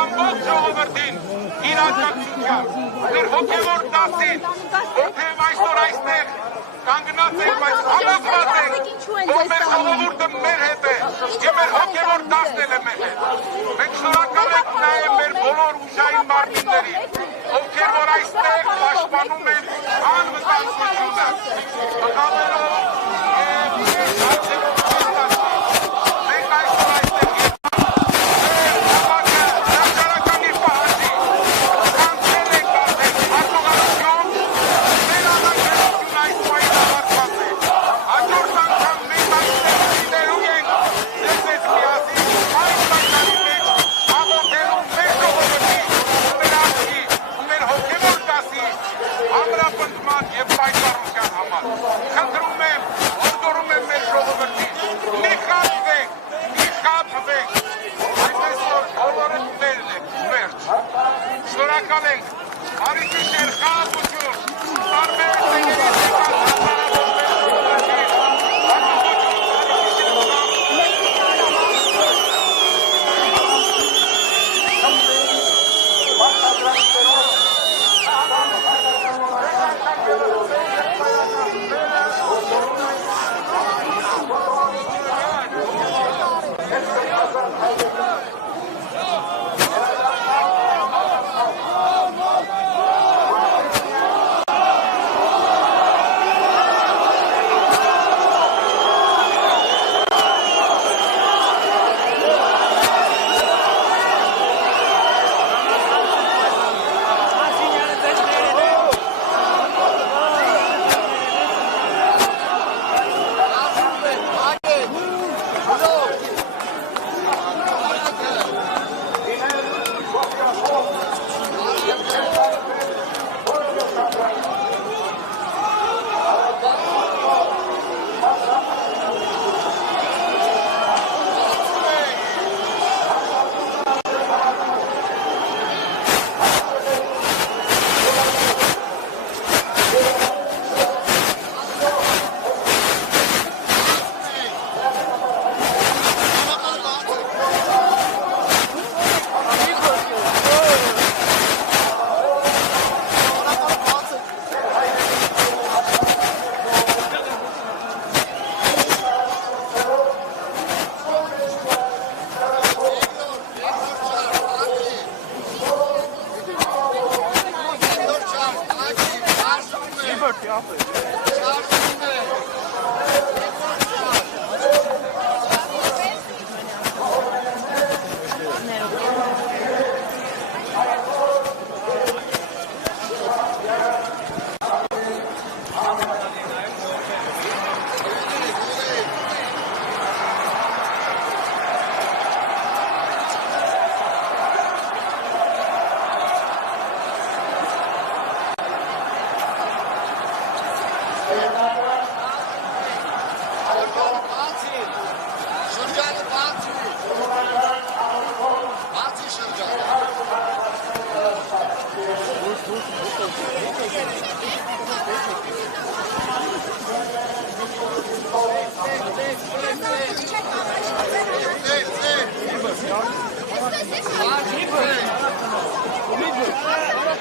ամբողջ ժողովրդին իր աջակցությամբ, մեր հոգևոր դասին, որտեղ այսօր այստեղ կանգնած ենք, բայց համոզված ենք, որ մեր ժողովուրդը մեր հետ է եւ մեր հոգևոր դասն էլ է մեր հետ։ Մենք շնորհակալ ենք նաեւ մեր բոլոր ուժային մարմիններին, ովքեր որ այստեղ պաշտպանում են անվտանգությունը, բխավելով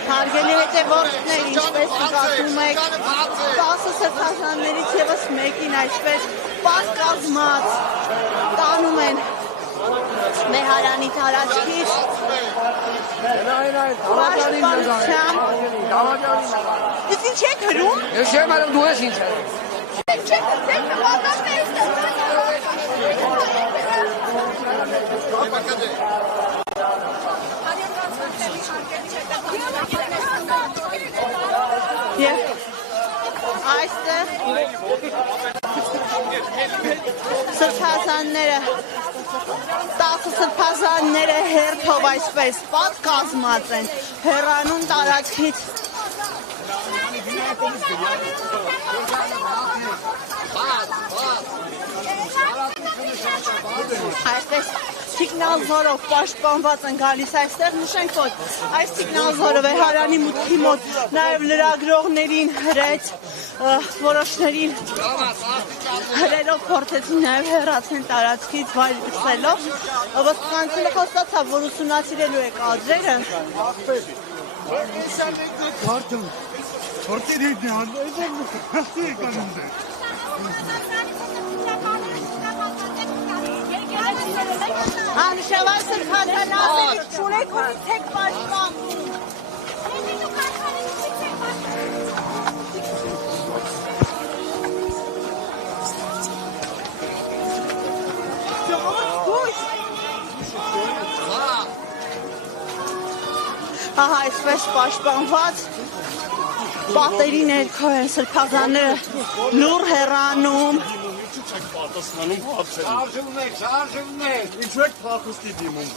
Հարգելի հետևորդներ, ինչպես զգացում եք, 10 սրբազաններից ևս մեկին այսպես պարկ կազմած տանում են Մեհարանի տարածքից պաշտպանությամբ։ Իսկ ինչ եք հրում։ Ես չեմ արում, դու ես ինչ է։ Այստեղ սրբազանները 10 սրբազանները հերթով այսպես պատկազմած են հեռանում տարածքից այսպես Տիկնազորով պաշտպանված են գալիս այստեղ, նշենք, որ այս տիկնազորով է հարանի մուտքի մոտ նաև լրագրողներին հրեց, որոշներին հրերով փորձեցին նաև հեռացնել տարածքից վայր գցելով, ոստիկանությունը խոստացավ, որ ուսումնասիրելու է կադրերը։ Անշավար սրբազան ասելիք չունեք, ուրից եք պաշտպանում։ Ահա այսպես պաշտպանված պատերի ներքո են սրբազանները լուր հեռանում։ Ինչու եք փախուստի դիմում։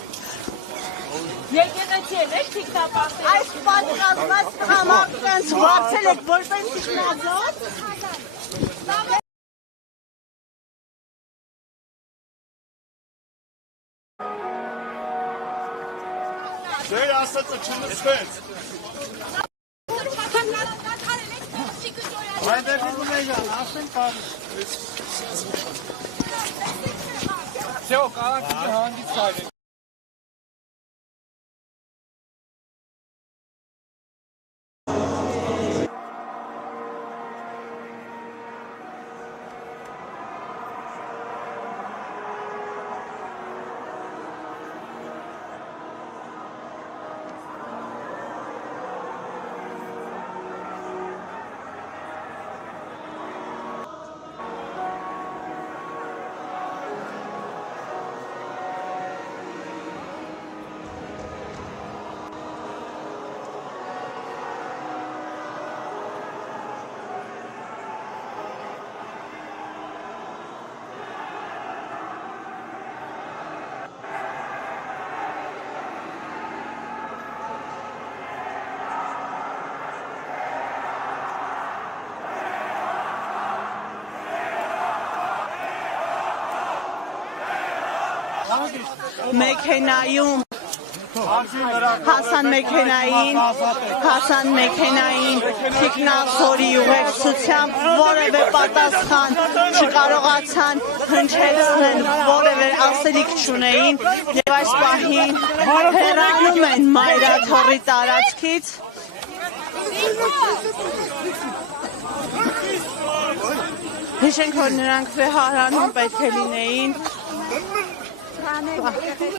Եկեղեցին եք թիկնապարտել։ Այս պատկազմած համակրանց վարձել եք որպես տիկնազոր։ Ձեր ասածը չլսվեց։ Всё, քաղաքի հանգից այլ Մեքենայում հասան մեքենային տիկնազորի ուղեկցությամբ որևէ պատասխան չկարողացան հնչեցնել, որևէ ասելիք չունեին եւ այս պահին հեռանում են մայրաթոռի տարածքից։ Հիշենք, որ նրանք վեհարանում պետք է լինեին